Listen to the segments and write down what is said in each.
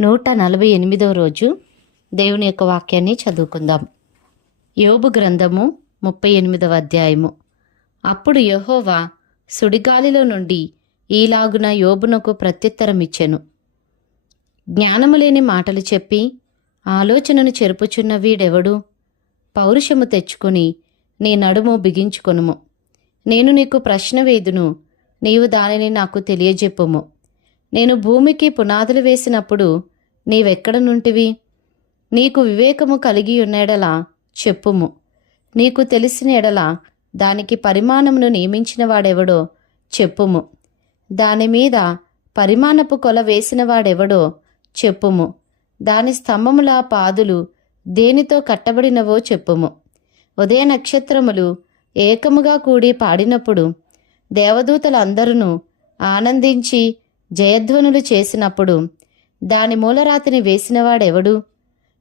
148వ రోజు దేవుని యొక్క వాక్యాన్ని చదువుకుందాం. యోబు గ్రంథము 38వ అధ్యాయము. అప్పుడు యెహోవా సుడిగాలిలో నుండి ఈలాగున యోబునకు ప్రత్యుత్తరమిచ్చెను. జ్ఞానము లేని మాటలు చెప్పి ఆలోచనను చెరుపుచున్న వీడెవడు? పౌరుషము తెచ్చుకొని నీ నడుము బిగించుకొనుము. నేను నీకు ప్రశ్న వేదును, నీవు దానిని నాకు తెలియజెప్పుము. నేను భూమికి పునాదులు వేసినప్పుడు నీవెక్కడ నుంటివి? నీకు వివేకము కలిగి ఉన్నెడలా చెప్పుము. నీకు తెలిసిన ఎడల దానికి పరిమాణమును నియమించిన వాడెవడో చెప్పుము. దాని మీద పరిమాణపు కొల వేసిన వాడెవడో చెప్పుము. దాని స్తంభముల పాదులు దేనితో కట్టబడినవో చెప్పుము. ఉదయ నక్షత్రములు ఏకముగా కూడి పాడినప్పుడు దేవదూతలందరూ ఆనందించి జయధ్వనులు చేసినప్పుడు దాని మూలరాతిని వేసినవాడెవడు?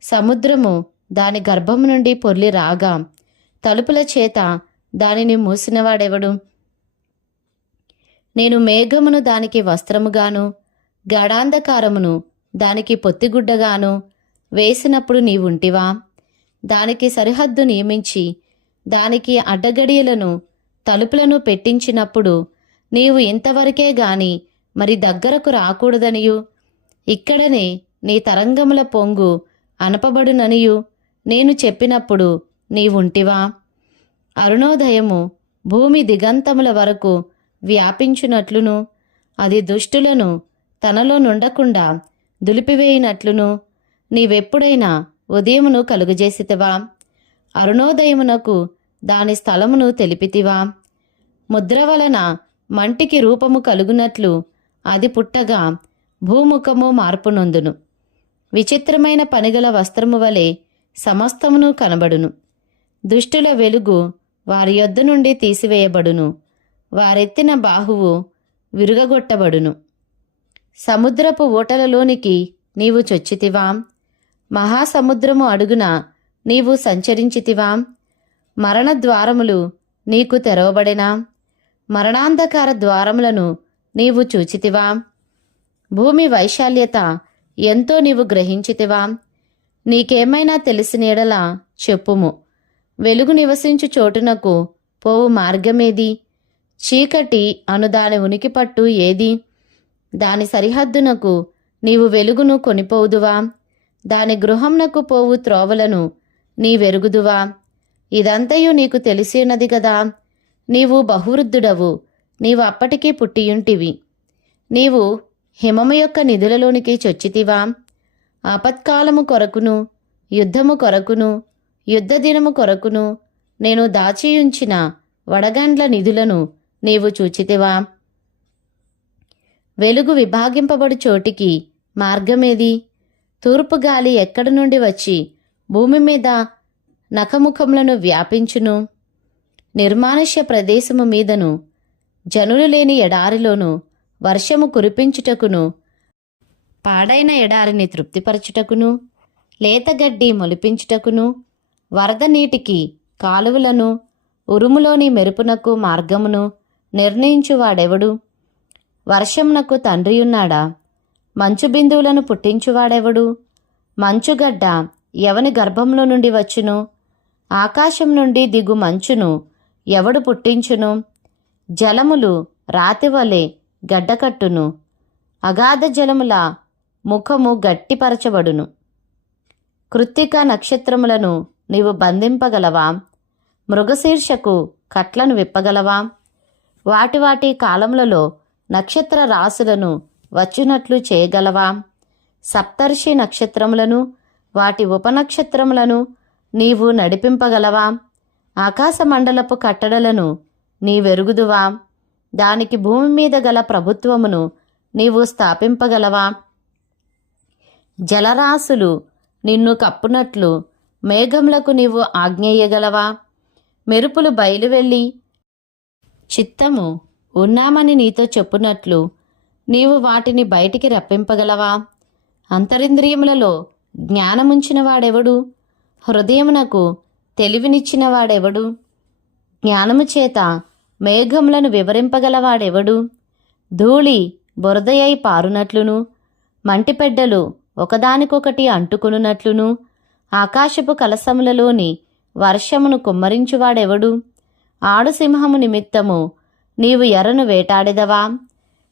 సముద్రము దాని గర్భము నుండి పొర్లి రాగా తలుపుల చేత దానిని మూసినవాడెవడు? నేను మేఘమును దానికి వస్త్రముగాను గాఢాంధకారమును దానికి పొత్తిగుడ్డగాను వేసినప్పుడు నీవుంటివా? దానికి సరిహద్దు నియమించి దానికి అడ్డగడియలను తలుపులను పెట్టించినప్పుడు నీవు ఇంతవరకే గాని మరి దగ్గరకు రాకూడదనియు, ఇక్కడనే నీ తరంగముల పొంగు అనపబడుననియు నేను చెప్పినప్పుడు నీవుంటివా? అరుణోదయము భూమి దిగంతముల వరకు వ్యాపించునట్లును అది దుష్టులను తనలో నుండకుండా దులిపివేయినట్లును నీవెప్పుడైనా ఉదయమును కలుగజేసితివా? అరుణోదయమునకు దాని స్థలమును తెలిపితివా? ముద్ర వలన మంటికి రూపము కలుగునట్లు అది పుట్టగా భూముఖము మార్పునొందును. విచిత్రమైన పనిగల వస్త్రము వలె సమస్తమును కనబడును. దుష్టుల వెలుగు వారి యొద్ద నుండి తీసివేయబడును. వారెత్తిన బాహువు విరుగగొట్టబడును. సముద్రపు ఊటలలోనికి నీవు చొచ్చితివా? మహాసముద్రము అడుగున నీవు సంచరించితివా? మరణ ద్వారములు నీకు తెరవబడెనా? మరణాంధకార ద్వారములను నీవు చూచితివా? భూమి వైశాల్యత ఎంతో నీవు గ్రహించితివా? నీకేమైనా తెలిసిన ఎడల చెప్పుము. వెలుగు నివసించు చోటునకు పోవు మార్గమేది? చీకటి అను దాని ఉనికి పట్టు ఏది? దాని సరిహద్దునకు నీవు వెలుగును కొనిపోవుదువా? దాని గృహంనకు పోవు త్రోవలను నీవెరుగుదువా? ఇదంతయు నీకు తెలిసినది గదా. నీవు బహువృద్ధుడవు, నీవు అప్పటికీ పుట్టియుంటివి. నీవు హిమము యొక్క నిధులలోనికి చొచ్చితివా? ఆపత్కాలము కొరకును యుద్ధము కొరకును యుద్ధ దినము కొరకును నేను దాచియుంచిన వడగండ్ల నిధులను నీవు చూచితివా? వెలుగు విభాగింపబడు చోటికి మార్గమేది? తూర్పు గాలి ఎక్కడి నుండి వచ్చి భూమి మీద నఖముఖములను వ్యాపించును? నిర్మానుష్య ప్రదేశము మీదను జనులు లేని ఎడారిలోను వర్షము కురిపించుటకును పాడైన ఎడారిని తృప్తిపరచుటకును లేతగడ్డి మొలిపించుటకును వరద నీటికి కాలువలను ఉరుములోని మెరుపునకు మార్గమును నిర్ణయించువాడెవడు? వర్షమునకు తండ్రియున్నాడా? మంచు బిందువులను పుట్టించువాడెవడు? మంచుగడ్డ ఎవని గర్భంలో నుండి వచ్చును? ఆకాశం నుండి దిగు మంచును ఎవడు పుట్టించును? జలములు రాతివలె గడ్డకట్టును. అగాధ జలముల ముఖము గట్టిపరచబడును. కృత్తిక నక్షత్రములను నీవు బంధింపగలవా? మృగశీర్షకు కట్లను విప్పగలవా? వాటి వాటి కాలములలో నక్షత్ర రాశులను వచ్చునట్లు చేయగలవా? సప్తర్షి నక్షత్రములను వాటి ఉపనక్షత్రములను నీవు నడిపింపగలవా? ఆకాశమండలపు కట్టడలను నీవెరుగుదువా? దానికి భూమి మీద గల ప్రభుత్వమును నీవు స్థాపింపగలవా? జలరాశులు నిన్ను కప్పునట్లు మేఘములకు నీవు ఆజ్ఞేయగలవా? మెరుపులు బయలువెళ్ళి చిత్తము ఉన్నామని నీతో చెప్పునట్లు నీవు వాటిని బయటికి రప్పింపగలవా? అంతరింద్రియములలో జ్ఞానముంచిన వాడెవడు? హృదయమునకు తెలివినిచ్చిన వాడెవడు? జ్ఞానము చేత మేఘములను వివరింపగలవాడెవడు? ధూళి బురదయై పారునట్లును మంటిపెడ్డలు ఒకదానికొకటి అంటుకొనున్నట్లును ఆకాశపు కలసములలోని వర్షమును కుమ్మరించువాడెవడు? ఆడు సింహము నిమిత్తము నీవు ఎరను వేటాడెదవా?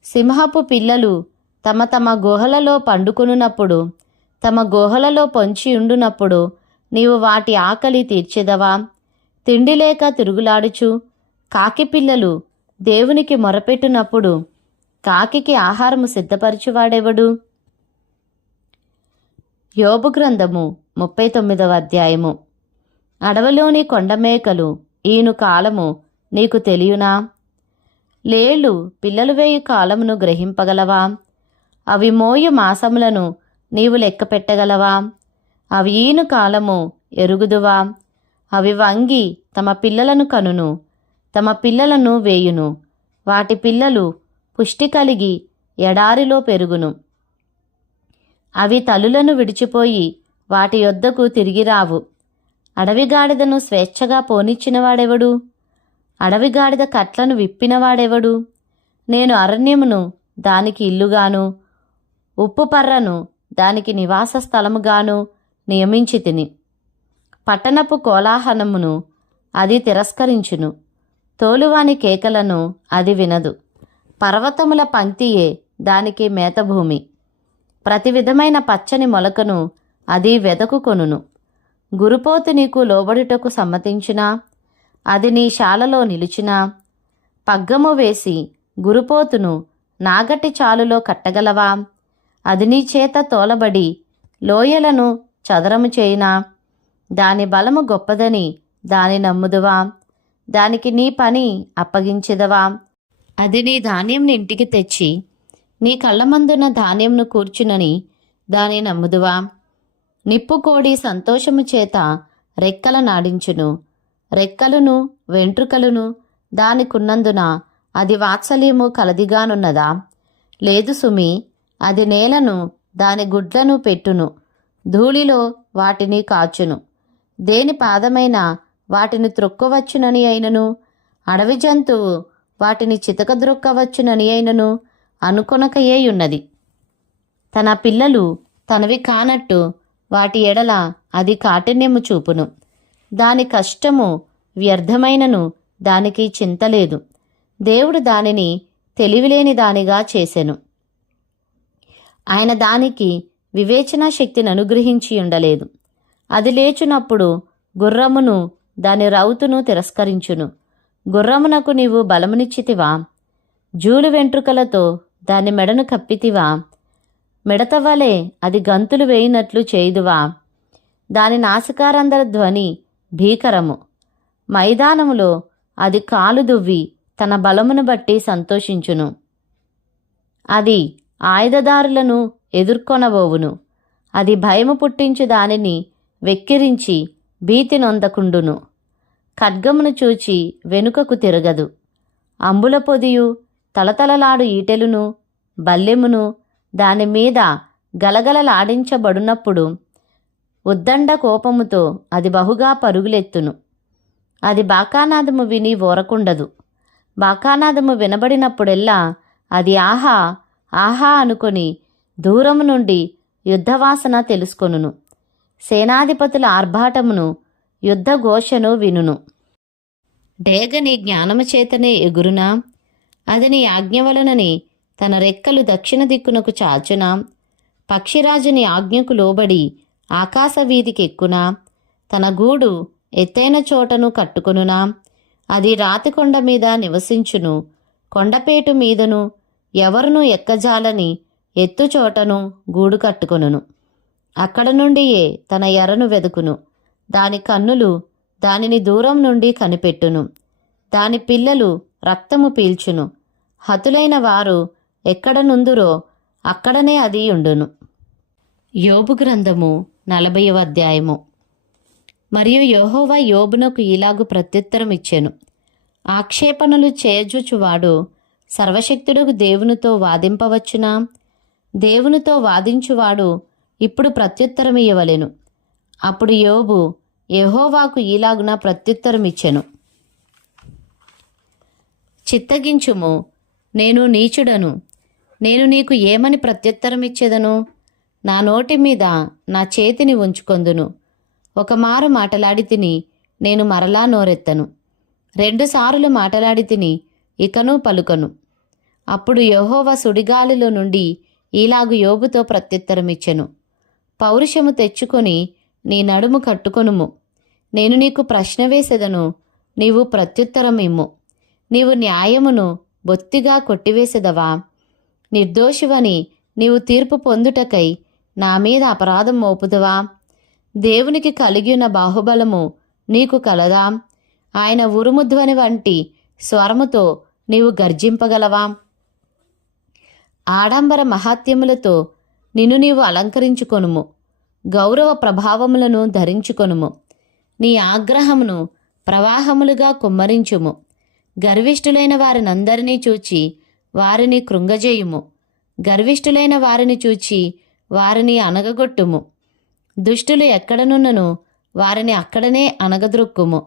సింహపు పిల్లలు తమ తమ గుహలలో పండుకొనున్నప్పుడు, తమ గుహలలో పొంచియుండునప్పుడు నీవు వాటి ఆకలి తీర్చెదవా? తిండి లేక తిరుగులాడుచు కాకి పిల్లలు దేవునికి మొరపెట్టునప్పుడు కాకికి ఆహారము సిద్ధపరచువాడెవడు? యోబు గ్రంథము 39వ అధ్యాయము. అడవిలోని కొండమేకలు ఈను కాలము నీకు తెలియునా? లేళ్ళు పిల్లలు వేయు కాలమును గ్రహింపగలవా? అవి మోయు మాసములను నీవు లెక్క పెట్టగలవా? అవి ఈను కాలము ఎరుగుదువా? అవి వంగి తమ పిల్లలను కనును, తమ పిల్లలను వేయును. వాటి పిల్లలు పుష్టి కలిగి ఎడారిలో పెరుగును. అవి తల్లులను విడిచిపోయి వాటి యొద్దకు తిరిగిరావు. అడవిగాడిదను స్వేచ్ఛగా పోనిచ్చినవాడెవడు? అడవిగాడిద కట్లను విప్పినవాడెవడు? నేను అరణ్యమును దానికి ఇల్లుగాను, ఉప్పు పర్రను దానికి నివాస స్థలముగాను నియమించి తిని. పట్టణపు కోలాహలమును అది తిరస్కరించును, తోలువాని కేకలను అది వినదు. పర్వతముల పంక్తియే దానికి మేతభూమి. ప్రతి విధమైన పచ్చని మొలకను అది వెదకుకొనును. గురుపోతు నీకు లోబడుటకు సమ్మతించినా, అది నీ శాలలో నిలిచినా, పగ్గము వేసి గురుపోతును నాగటి చాలులో కట్టగలవా? అది నీ చేత తోలబడి లోయలను చదరము చేయినా, దాని బలము గొప్పదని దాని నమ్ముదువా? దానికి నీ పని అప్పగించెదవా? అది నీ ధాన్యం ఇంటికి తెచ్చి నీ కళ్ళమందున ధాన్యంను కూర్చునని దాని నమ్ముదువా? నిప్పుకోడి సంతోషము చేత రెక్కల నాడించును. రెక్కలును వెంట్రుకలును దానికున్నందున అది వాత్సల్యము కలదిగానున్నదా? లేదు సుమి, అది నేలను దాని గుడ్లను పెట్టును, ధూళిలో వాటిని కాచును. దేని పాదమైన వాటిని త్రొక్కవచ్చునని అయినను, అడవి జంతువు వాటిని చితకద్రొక్కవచ్చునని అయినను అనుకొనకయేయున్నది. తన పిల్లలు తనవి కానట్టు వాటి ఎడల అది కాఠిన్యము చూపును. దాని కష్టము వ్యర్థమైనను దానికి చింతలేదు. దేవుడు దానిని తెలివిలేని దానిగా చేసెను. ఆయన దానికి వివేచనా శక్తిని అనుగ్రహించి ఉండలేదు. అది లేచునప్పుడు గుర్రమును దాని రౌతును తిరస్కరించును. గుర్రమునకు నీవు బలమునిచ్చితివా? జూలు వెంట్రుకలతో దాని మెడను కప్పితివా? మిడతవలే అది గంతులు వేయినట్లు చేయుదువా? దాని నాసికారంధ్ర ధ్వని భీకరము. మైదానములో అది కాలు దువ్వి తన బలమును బట్టి సంతోషించును. అది ఆయుధదారులను ఎదుర్కొనబోవును. అది భయము పుట్టించు దానిని వెక్కిరించి భీతి నొందకుండును. ఖడ్గమును చూచి వెనుకకు తిరగదు. అంబుల పొదియు తలతలలాడు ఈటెలును బల్లెమును దానిమీద గలగలలాడించబడినప్పుడు ఉద్దండ కోపముతో అది బహుగా పరుగులెత్తును. అది బాకానాదము విని ఓరకుండదు. బాకానాదము వినబడినప్పుడెల్లా అది ఆహా ఆహా అనుకొని దూరము నుండి యుద్ధవాసన తెలుసుకొనును. సేనాధిపతుల ఆర్భాటమును యుద్ధఘోషను వినును. డేగ నీ జ్ఞానము చేతనే ఎగురునా? అది నీ ఆజ్ఞ వలనని తన రెక్కలు దక్షిణ దిక్కునకు చాచునా? పక్షిరాజుని ఆజ్ఞకు లోబడి ఆకాశ వీధికి ఎక్కునా? తన గూడు ఎత్తైన చోటను కట్టుకొనునా? అది రాతికొండ మీద నివసించును. కొండపేటు మీదను ఎవరును ఎక్కజాలని ఎత్తుచోటను గూడు కట్టుకొనును. అక్కడ నుండియే తన ఎరను వెదుకును. దాని కన్నులు దానిని దూరం నుండి కనిపెట్టును. దాని పిల్లలు రక్తము పీల్చును. హతులైన వారు ఎక్కడ నుందురో అక్కడనే అది ఉండును. యోబు గ్రంథము 40వ అధ్యాయము. మరియు యెహోవా యోబునకు ఇలాగు ప్రత్యుత్తరం ఇచ్చెను. ఆక్షేపణలు చేయజూచువాడు సర్వశక్తుడకు దేవునితో వాదింపవచ్చునా? దేవునితో వాదించువాడు ఇప్పుడు ప్రత్యుత్తరమియ్యవలెను. అప్పుడు యోబు యెహోవాకు ఈలాగున ప్రత్యుత్తరమిచ్చెను. చిత్తగించుము, నేను నీచుడను. నేను నీకు ఏమని ప్రత్యుత్తరమిచ్చేదను? నా నోటి మీద నా చేతిని ఉంచుకొందును. ఒక మారు మాటలాడి తిని నేను మరలా నోరెత్తను. 2 సారులు మాటలాడి తిని ఇకను పలుకను. అప్పుడు యెహోవా సుడిగాలిలో నుండి ఈలాగు యోబుతో ప్రత్యుత్తరమిచ్చెను. పౌరుషము తెచ్చుకొని నీ నడుము కట్టుకొనుము. నేను నీకు ప్రశ్న వేసెదను, నీవు ప్రత్యుత్తరమిమ్ము. నీవు న్యాయమును బొత్తిగా కొట్టివేసెదవా? నిర్దోషివని నీవు తీర్పు పొందుటకై నా మీద అపరాధం మోపుదువా? దేవునికి కలిగిన బాహుబలము నీకు కలదా? ఆయన ఉరుముధ్వని వంటి స్వరముతో నీవు గర్జింపగలవా? ఆడంబర మహాత్యములతో నిన్ను నీవు అలంకరించుకొనుము. గౌరవ ప్రభావములను ధరించుకొనుము. నీ ఆగ్రహమును ప్రవాహములుగా కుమ్మరించుము. గర్విష్ఠులైన వారినందరినీ చూచి వారిని కృంగజేయుము. గర్విష్ఠులైన వారిని చూచి వారిని అనగగొట్టుము. దుష్టులు ఎక్కడనున్నను వారిని అక్కడనే అనగద్రొక్కుము.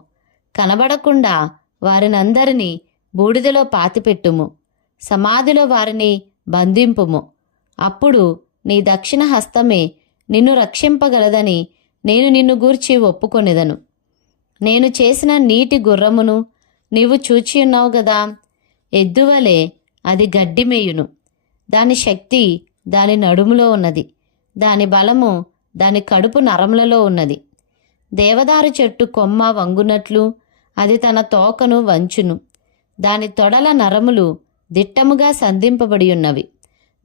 కనబడకుండా వారినందరినీ బూడిదలో పాతిపెట్టుము. సమాధిలో వారిని బంధింపుము. అప్పుడు నీ దక్షిణ హస్తమే నిన్ను రక్షింపగలదని నేను నిన్ను గూర్చి ఒప్పుకొనెదను. నేను చేసిన నీటి గుర్రమును నీవు చూచియున్నావు గదా. ఎద్దువలే అది గడ్డి మేయును. దాని శక్తి దాని నడుములో ఉన్నది. దాని బలము దాని కడుపు నరములలో ఉన్నది. దేవదారు చెట్టు కొమ్మ వంగునట్లు అది తన తోకను వంచును. దాని తొడల నరములు దిట్టముగా సంధింపబడి ఉన్నవి.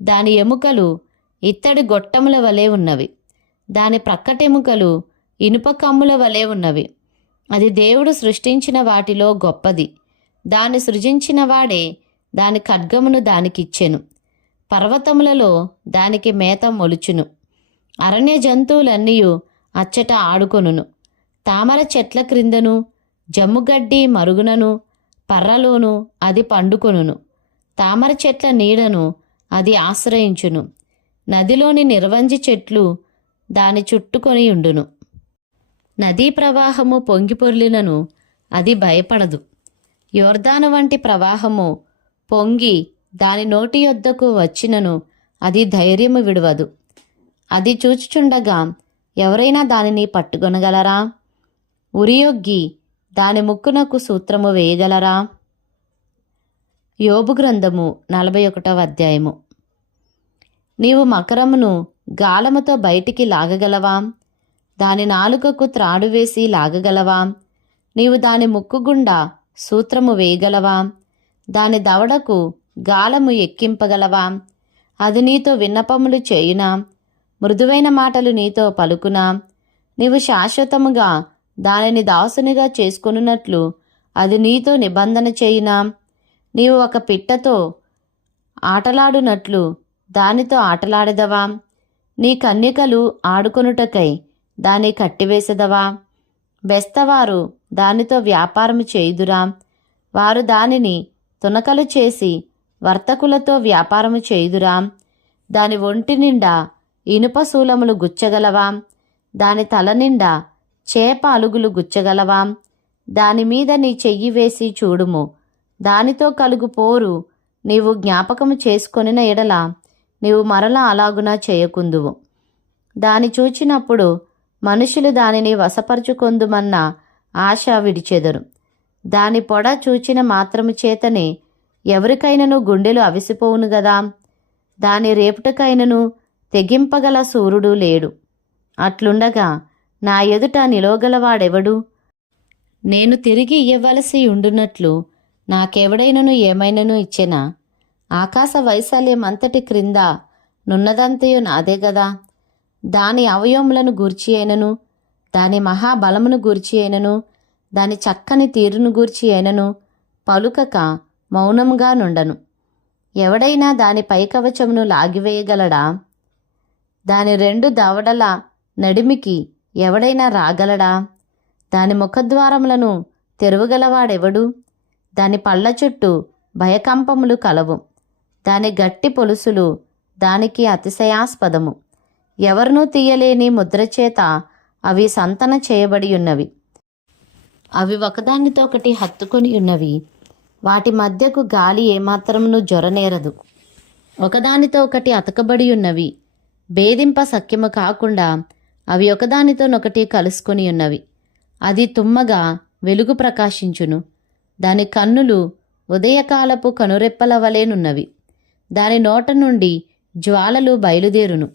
దాని ఎముకలు ఇత్తడి గొట్టముల వలె ఉన్నవి. దాని ప్రక్కటెముకలు ఇనుప కమ్ముల వలె ఉన్నవి. అది దేవుడు సృష్టించిన వాటిలో గొప్పది. దాన్ని సృజించిన వాడే దాని ఖడ్గమును దానికిచ్చెను. పర్వతములలో దానికి మేత మొలుచును. అరణ్య జంతువులన్నీయు అచ్చట ఆడుకొనును. తామర చెట్ల క్రిందను జమ్ముగడ్డి మరుగునను పర్రలోను అది పండుకొనును. తామర చెట్ల నీడను అది ఆశ్రయించును. నదిలోని నిర్వంజి చెట్లు దాని చుట్టుకొని ఉండును. నదీ ప్రవాహము పొంగిపొర్లినను అది భయపడదు. యోర్దాను వంటి ప్రవాహము పొంగి దాని నోటి యొద్దకు వచ్చినను అది ధైర్యము విడువదు. అది చూచుచుండగా ఎవరైనా దానిని పట్టుకొనగలరా? ఉరియొగ్గి దాని ముక్కునకు సూత్రము వేయగలరా? యోబు గ్రంథము 41వ అధ్యాయము. నీవు మకరమును గాలముతో బయటికి లాగగలవా? దాని నాలుకకు త్రాడు వేసి లాగగలవా? నీవు దాని ముక్కు గుండా సూత్రము వేయగలవా? దాని దవడకు గాలము ఎక్కింపగలవా? అది నీతో విన్నపములు చేయునా? మృదువైన మాటలు నీతో పలుకునా? నీవు శాశ్వతముగా దానిని దాసునిగా చేసుకొనున్నట్లు అది నీతో నిబంధన చేయునా? నీవు ఒక పిట్టతో ఆటలాడునట్లు దానితో ఆటలాడెదవా? నీ కన్యకలు ఆడుకొనుటకై దాన్ని కట్టివేసెదవా? బెస్తవారు దానితో వ్యాపారము చేయుదురా? వారు దానిని తునకలు చేసి వర్తకులతో వ్యాపారము చేయుదురా? దాని ఒంటి నిండా ఇనుప శూలములు గుచ్చగలవా? దాని తల నిండా చేప అలుగులు గుచ్చగలవా? దానిమీద నీ చెయ్యి వేసి చూడుము. దానితో కలుగు పోరు నీవు జ్ఞాపకము చేసుకొనిన ఎడల నీవు మరలా అలాగునా చేయకుందువు. దాని చూచినప్పుడు మనుషులు దానిని వశపరుచుకొందుమన్న ఆశ విడిచెదరు. దాని పొడ చూచిన మాత్రము చేతనే ఎవరికైనను గుండెలు అవిసిపోవును గదా. దాని రేపుటకైనను తెగింపగల సూర్యుడు లేడు. అట్లుండగా నా ఎదుట నిలవగలవాడెవడు? నేను తిరిగి ఇయ్యవలసి ఉండునట్లు నాకెవడైనను ఏమైనను ఇచ్చెనా? ఆకాశ వైశాల్యమంతటి క్రింద నున్నదంతయు నాదే గదా. దాని అవయవములను గూర్చి అయినను దాని మహాబలమును గూర్చి అయినను దాని చక్కని తీరును గూర్చి అయినను పలుకక మౌనముగా నుండను. ఎవడైనా దాని పైకవచమును లాగివేయగలడా? దాని 2 దవడల నడిమికి ఎవడైనా రాగలడా? దాని ముఖద్వారములను తెరువగలవాడెవడు? దాని పళ్ళ చుట్టూ భయకంపములు కలవు. దాని గట్టి పొలుసులు దానికి అతిశయాస్పదము. ఎవరునూ తీయలేని ముద్రచేత అవి సంతన చేయబడి ఉన్నవి. అవి ఒకదానితో ఒకటి హత్తుకొని ఉన్నవి. వాటి మధ్యకు గాలి ఏమాత్రమును జొరనేరదు. ఒకదానితో ఒకటి అతకబడి ఉన్నవి. భేదింప సఖ్యము కాకుండా అవి ఒకదానితోనొకటి కలుసుకొని ఉన్నవి. అది తుమ్మగా వెలుగు ప్రకాశించును. దాని కన్నులు ఉదయకాలపు కనురెప్పల వలెనున్నవి. దాని నోట నుండి జ్వాలలు బయలుదేరును.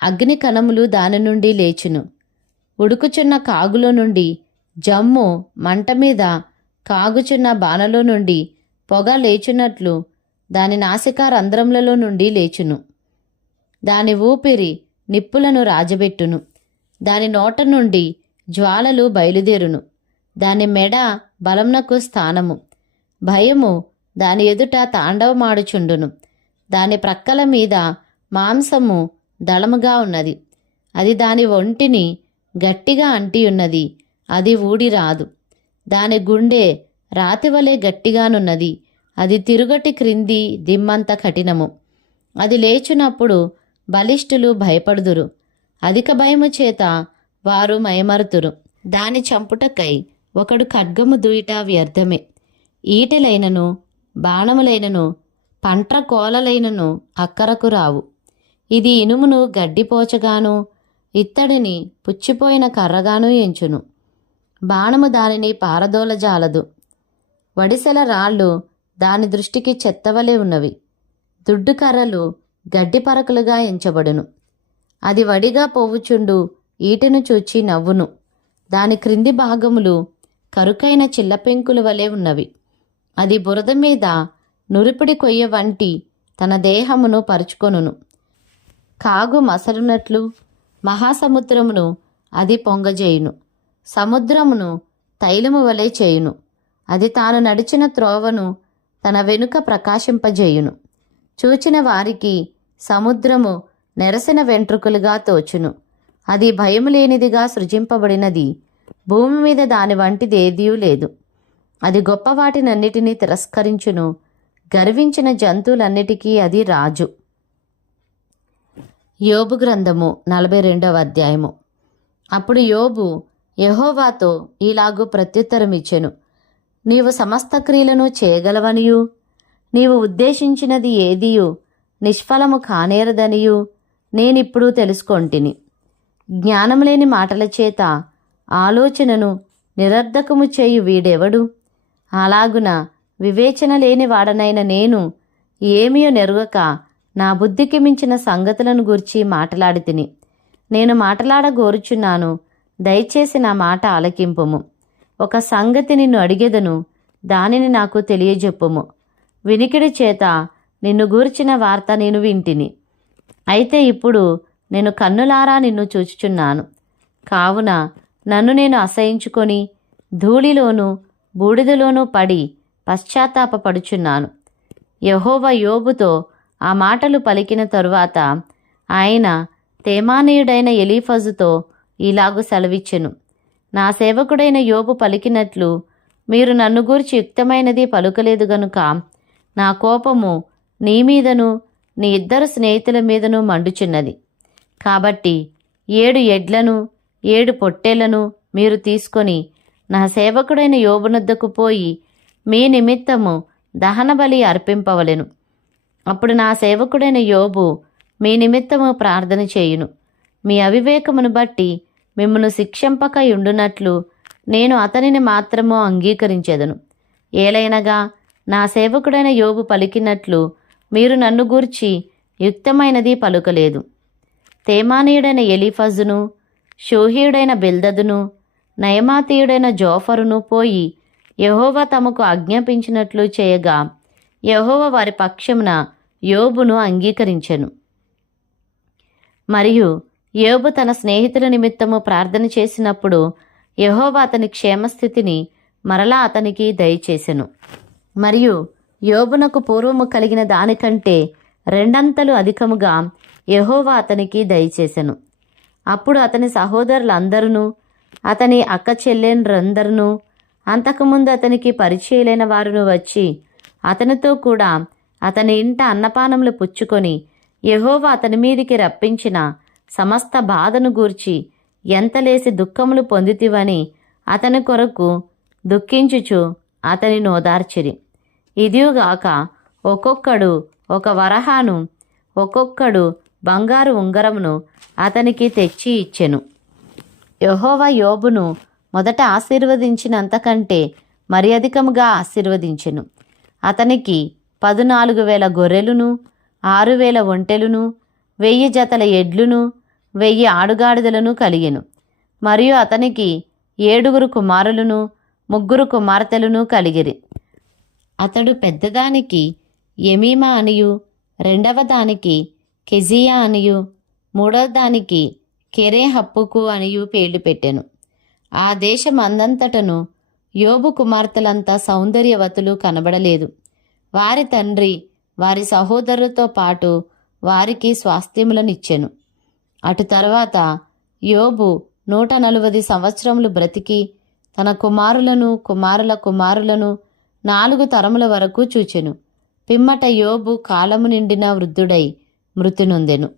అగ్ని కణములు దాని నుండి లేచును. ఉడుకుచున్న కాగులో నుండి జమ్ము, మంట మీద కాగుచున్న బాణలో నుండి పొగ లేచున్నట్లు దాని నాసికా రంధ్రములలో నుండి లేచును. దాని ఊపిరి నిప్పులను రాజబెట్టును. దాని నోట నుండి జ్వాలలు బయలుదేరును. దాని మెడ బలమునకు స్థానము. భయము దాని ఎదుట తాండవమాడుచుండును. దాని ప్రక్కల మీద మాంసము దళముగా ఉన్నది. అది దాని ఒంటిని గట్టిగా అంటియున్నది. అది ఊడి రాదు. దాని గుండె రాతివలే గట్టిగానున్నది. అది తిరుగటి క్రింది దిమ్మంత కఠినము. అది లేచునప్పుడు బలిష్ఠులు భయపడుదురు. అధిక భయము చేత వారు మయమరుతురు. దాని చంపుటకై ఒకడు ఖడ్గము దూయిట వ్యర్థమే. ఈటెలైనను బాణములైనను పంట్ర కోలలైనను అక్కరకు రావు. ఇది ఇనుమును గడ్డిపోచగాను ఇత్తడిని పుచ్చిపోయిన కర్రగాను ఎంచును. బాణము దానిని పారదోలజాలదు. వడిసెల రాళ్ళు దాని దృష్టికి చెత్తవలే ఉన్నవి. దుడ్డు కర్రలు గడ్డి పరకలుగా ఎంచబడును. అది వడిగా పోవుచుండు ఈటెను చూచి నవ్వును. దాని క్రింది భాగములు కరుకైన చిల్లపెంకుల వలె ఉన్నవి. అది బురద మీద నురిపిడి కొయ్య వంటి తన దేహమును పరుచుకొనును. కాగు మసలునట్లు మహాసముద్రమును అది పొంగజేయును. సముద్రమును తైలము వలె చేయును. అది తాను నడిచిన త్రోవను తన వెనుక ప్రకాశింపజేయును. చూచిన వారికి సముద్రము నెరసిన వెంట్రుకలుగా తోచును. అది భయము లేనిదిగా సృజింపబడినది. భూమి మీద దాని వంటిది ఏదీ లేదు. అది గొప్ప వాటినన్నిటినీ తిరస్కరించును. గర్వించిన జంతువులన్నిటికీ అది రాజు. యోబు గ్రంథము 42వ అధ్యాయము. అప్పుడు యోబు యెహోవాతో ఇలాగు ప్రత్యుత్తరమిచ్చెను. నీవు సమస్త క్రియలను చేయగలవనియు నీవు ఉద్దేశించినది ఏదియు నిష్ఫలము కానేరదనియు నేనిప్పుడు తెలుసుకొంటిని. జ్ఞానము లేని మాటల చేత ఆలోచనను నిరర్ధకము చేయు వీడెవడు? అలాగున వివేచన లేని వాడనైన నేను ఏమీయో నెరుగక నా బుద్ధికి మించిన సంగతులను గూర్చి మాట్లాడితిని. నేను మాట్లాడగోరుచున్నాను, దయచేసి నా మాట ఆలకింపుము. ఒక సంగతి నిన్ను అడిగెదను, దానిని నాకు తెలియజెప్పుము. వినికిడి చేత నిన్ను గూర్చిన వార్త నేను వింటిని. అయితే ఇప్పుడు నేను కన్నులారా నిన్ను చూచుచున్నాను. కావున నన్ను నేను అసహించుకొని ధూళిలోనూ బూడిదలోనూ పడి పశ్చాత్తాపపడుచున్నాను. యెహోవా యోబుతో ఆ మాటలు పలికిన తరువాత ఆయన తేమానీయుడైన ఎలీఫజుతో ఇలాగు సెలవిచ్చెను. నా సేవకుడైన యోబు పలికినట్లు మీరు నన్ను గూర్చి యుక్తమైనది పలుకలేదు గనుక నా కోపము నీ మీదను నీ ఇద్దరు స్నేహితుల మీదను మండుచున్నది. కాబట్టి 7 ఎడ్లను 7 పొట్టేళ్లను మీరు తీసుకొని నా సేవకుడైన యోబునొద్దకు పోయి మీ నిమిత్తము దహనబలి అర్పింపవలెను. అప్పుడు నా సేవకుడైన యోబు మీ నిమిత్తము ప్రార్థన చేయును. మీ అవివేకమును బట్టి మిమ్మును శిక్షింపక ఉండునట్లు నేను అతనిని మాత్రము అంగీకరించెదను. ఏలైనగా నా సేవకుడైన యోబు పలికినట్లు మీరు నన్ను గూర్చి యుక్తమైనది పలుకలేదు. తేమానీయుడైన ఎలీఫజును, షూహీయుడైన బిల్దదును, నయమాతీయుడైన జోఫరును పోయి యెహోవా తమకు ఆజ్ఞాపించినట్లు చేయగా యెహోవా వారి పక్షమున యోబును అంగీకరించెను. మరియు యోబు తన స్నేహితుల నిమిత్తము ప్రార్థన చేసినప్పుడు యెహోవా అతని క్షేమస్థితిని మరలా అతనికి దయచేసెను. మరియు యోబునకు పూర్వము కలిగిన దానికంటే 2 అంతలు అధికముగా యెహోవా అతనికి దయచేసెను. అప్పుడు అతని సహోదరులందరూ, అతని అక్క చెల్లెండ్రందరూ, అంతకుముందు అతనికి పరిచయులైన వారును వచ్చి అతనితో కూడా అతని ఇంట అన్నపానములు పుచ్చుకొని యెహోవా అతని మీదికి రప్పించిన సమస్త బాధను గూర్చి ఎంతలేసి దుఃఖములు పొందితివని అతని కొరకు దుఃఖించుచు అతని నోదార్చిరి. ఇదియుగాక ఒక్కొక్కడు ఒక వరహాను, ఒక్కొక్కడు బంగారు ఉంగరమును అతనికి తెచ్చి ఇచ్చెను. యెహోవా యోబును మొదట ఆశీర్వదించినంతకంటే మరి అధికముగా ఆశీర్వదించెను. అతనికి 14,000 గొర్రెలును, 6,000 ఒంటెలును, 1000 జతల ఎడ్లును, 1000 ఆడుగాడిదలను కలిగెను. మరియు అతనికి 7 కుమారులను, 3 కుమార్తెలను కలిగిరి. అతడు పెద్దదానికి యమీమా అనియు, రెండవ దానికి కెజియా అనియు, మూడవ దానికి కెరేహప్పుకు అనియు పేర్లు పెట్టెను. ఆ దేశమందంతటను యోబు కుమార్తెలంతా సౌందర్యవతులు కనబడలేదు. వారి తండ్రి వారి సహోదరులతో పాటు వారికి స్వాస్థ్యములనిచ్చెను. అటు తర్వాత యోబు 140 సంవత్సరములు బ్రతికి తన కుమారులను కుమారుల కుమారులను 4 తరముల వరకు చూచెను. పిమ్మట యోబు కాలము నిండిన వృద్ధుడై మృతి నొందెను.